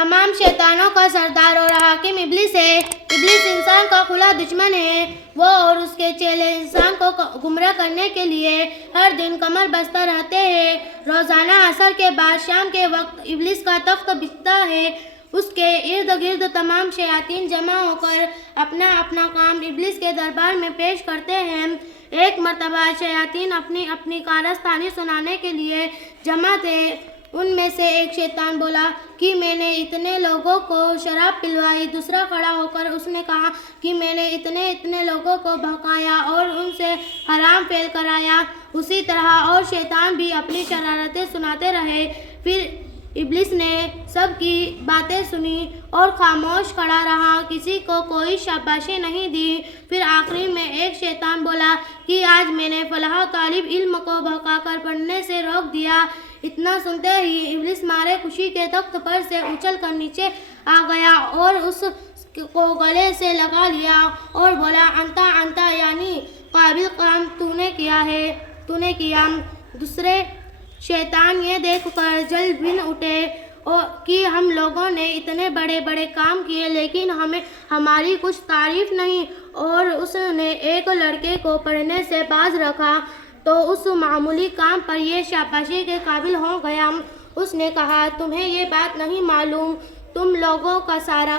तमाम शैतानों का सरदार और हाकिम इब्लिस है। इब्लिस इंसान का खुला दुश्मन है। वो और उसके चेले इंसान को गुमराह करने के लिए हर दिन कमर बस्ता रहते हैं। रोज़ाना असर के बाद शाम के वक्त इब्लिस का तख्त बिछता है। उसके इर्द गिर्द तमाम शयातीन जमा होकर अपना अपना काम इब्लिस के दरबार में पेश करते हैं। एक मर्तबा शयातीन अपनी अपनी कारस्तानी सुनाने के लिए जमा थे। उनमें से एक शैतान बोला कि मैंने इतने लोगों को शराब पिलवाई। दूसरा खड़ा होकर उसने कहा कि मैंने इतने लोगों को बहकाया और उनसे हराम फेल कराया। उसी तरह और शैतान भी अपनी शरारतें सुनाते रहे। फिर इब्लिस ने सबकी बातें सुनी और खामोश खड़ा रहा, किसी को कोई शाबाशी नहीं दी। फिर आखिरी में एक शैतान बोला कि आज मैंने फलाह तालिब इल्म को बहकाकर पढ़ने से रोक दिया। इतना सुनते ही इब्लिस मारे खुशी के तख्त पर से उछल कर नीचे आ गया और उसको गले से लगा लिया और बोला, अंता यानी काबिल काम तूने किया। दूसरे शैतान ये देखकर जल भिन उठे और कि हम लोगों ने इतने बड़े बड़े काम किए लेकिन हमारी कुछ तारीफ नहीं। और उसने एक लड़के को पढ़ने से बाज रखा तो उस मामूली काम पर ये शाबाशी के काबिल हो गया। उसने कहा, तुम्हें ये बात नहीं मालूम, तुम लोगों का सारा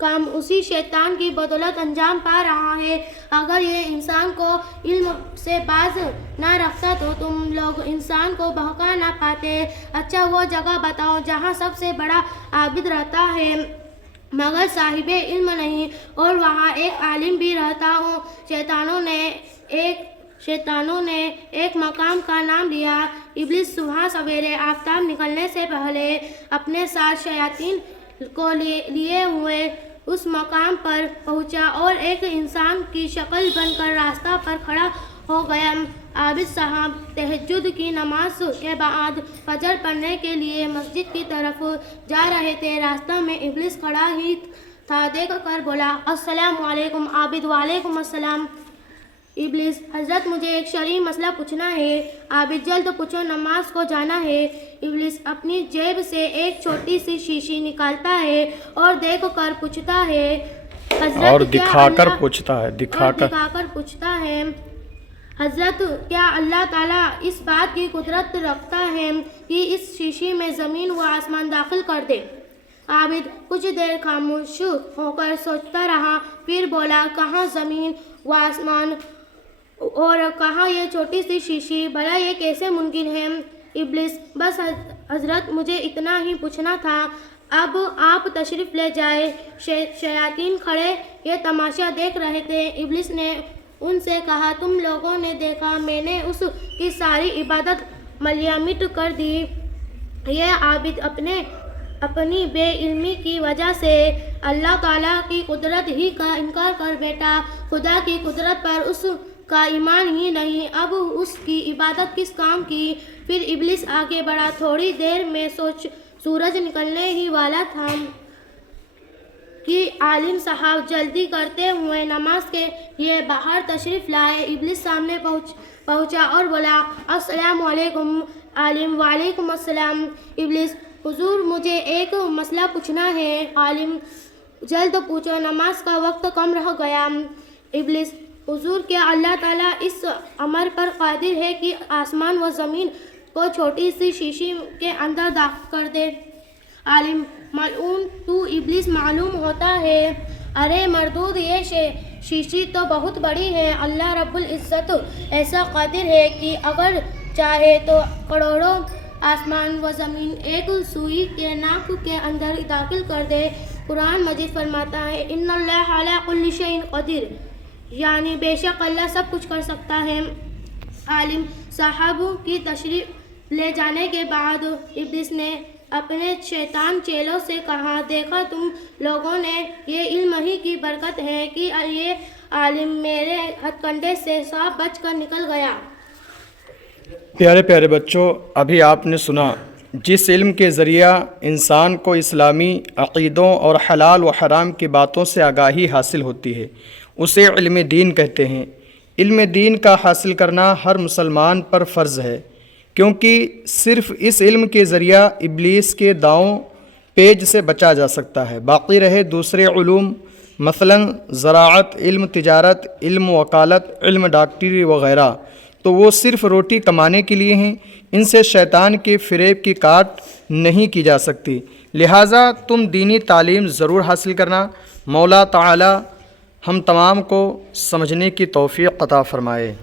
काम उसी शैतान की बदौलत अंजाम पा रहा है। अगर ये इंसान को इल्म से बाज ना रखता तो तुम लोग इंसान को बहका ना पाते। अच्छा वो जगह बताओ जहाँ सबसे बड़ा आबिद रहता है मगर साहिबे इल्म नहीं और वहाँ एक आलिम भी रहता हूँ। शैतानों ने एक मकाम का नाम लिया। इब्लिस सुबह सवेरे आफताब निकलने से पहले अपने साथ शयातीन को लिए हुए उस मकाम पर पहुंचा और एक इंसान की शक्ल बनकर रास्ता पर खड़ा हो गया। आबिद साहब तहज्जुद की नमाज के बाद फजर पढ़ने के लिए मस्जिद की तरफ जा रहे थे। रास्ता में इब्लिस खड़ा ही था। देख कर बोला, अस्सलामु अलैकुम। आबिद, वालेकुम अस्सलाम। इब्लिस, हजरत मुझे एक शरई मसला पूछना है। आबिद, जल्द पूछो, नमाज को जाना है। इब्लिस अपनी जेब से एक छोटी सी शीशी निकालता है और देख कर पूछता है, हजरत और दिखाकर पूछता है, हजरत क्या अल्लाह ताला इस बात की कुदरत रखता है कि इस शीशी में ज़मीन व आसमान दाखिल कर दे? आबिद कुछ देर खामोश होकर सोचता रहा, फिर बोला, कहाँ ज़मीन व आसमान और कहाँ ये छोटी सी शीशी, भला ये कैसे मुमकिन है? इब्लिस, बस हजरत मुझे इतना ही पूछना था, अब आप तशरीफ़ ले जाए। शयातीन खड़े ये तमाशा देख रहे थे। इब्लिस ने उनसे कहा, तुम लोगों ने देखा मैंने उसकी सारी इबादत मलियामिट कर दी। ये आबिद अपनी बेइल्मी की वजह से अल्लाह ताला की कुदरत ही का इनकार कर बैठा। खुदा की कुदरत पर उसका ईमान ही नहीं, अब उसकी इबादत किस काम की? फिर इब्लिस आगे बढ़ा। थोड़ी देर में सूरज निकलने ही वाला था कि आलिम साहब जल्दी करते हुए नमाज के लिए बाहर तशरीफ़ लाए। इब्लिस सामने पहुंचा और बोला, अस्सलामु अलैकुम। आलिम, वालेकुम अस्सलाम। इब्लिस, हुजूर मुझे एक मसला पूछना है। आलिम, जल्द पूछो, नमाज का वक्त कम रह गया। इब्लिस, हुजूर क्या अल्लाह ताला इस अमर पर कादिर है कि आसमान व ज़मीन को छोटी सी शीशी के अंदर दाखिल कर दे? आलिम, मालूम तू इब्लिस मालूम होता है। अरे मरदूद, ये शीशी तो बहुत बड़ी है। अल्लाह रब्बुल इज़्ज़त ऐसा कादिर है कि अगर चाहे तो करोड़ों आसमान व ज़मीन एक सुई के नाक के अंदर दाखिल कर दे। कुरान मजीद फरमाता है, इन्नल्लाह अला कुल्लि शैइन क़दीर, यानी बेशक अल्लाह सब कुछ कर सकता है। आलिम साहब की तशरीफ़ ले जाने के बाद इब्लिस ने अपने शैतान चेलों से कहा, देखा तुम लोगों ने ये इल्म ही की बरकत है कि ये आलिम मेरे हथकंडे से साफ बच कर निकल गया। प्यारे प्यारे बच्चों, अभी आपने सुना जिस इल्म के ज़रिया इंसान को इस्लामी अक़ीदों और हलाल व हराम की बातों से आगाही हासिल होती है, उसे इल्म दीन कहते हैं। इल्म दीन का हासिल करना हर मुसलमान पर फ़र्ज़ है, क्योंकि सिर्फ़ इस इल्म के ज़रिया इब्लीस के दावों پیج سے بچا جا سکتا ہے۔ باقی رہے دوسرے علوم مثلاً زراعت، علم تجارت، علم وکالت، علم ڈاکٹری وغیرہ، تو وہ صرف روٹی کمانے کے لیے ہیں، ان سے شیطان کے فریب کی کاٹ نہیں کی جا سکتی۔ لہٰذا تم دینی تعلیم ضرور حاصل کرنا۔ مولا تعالی ہم تمام کو سمجھنے کی توفیق عطا فرمائے۔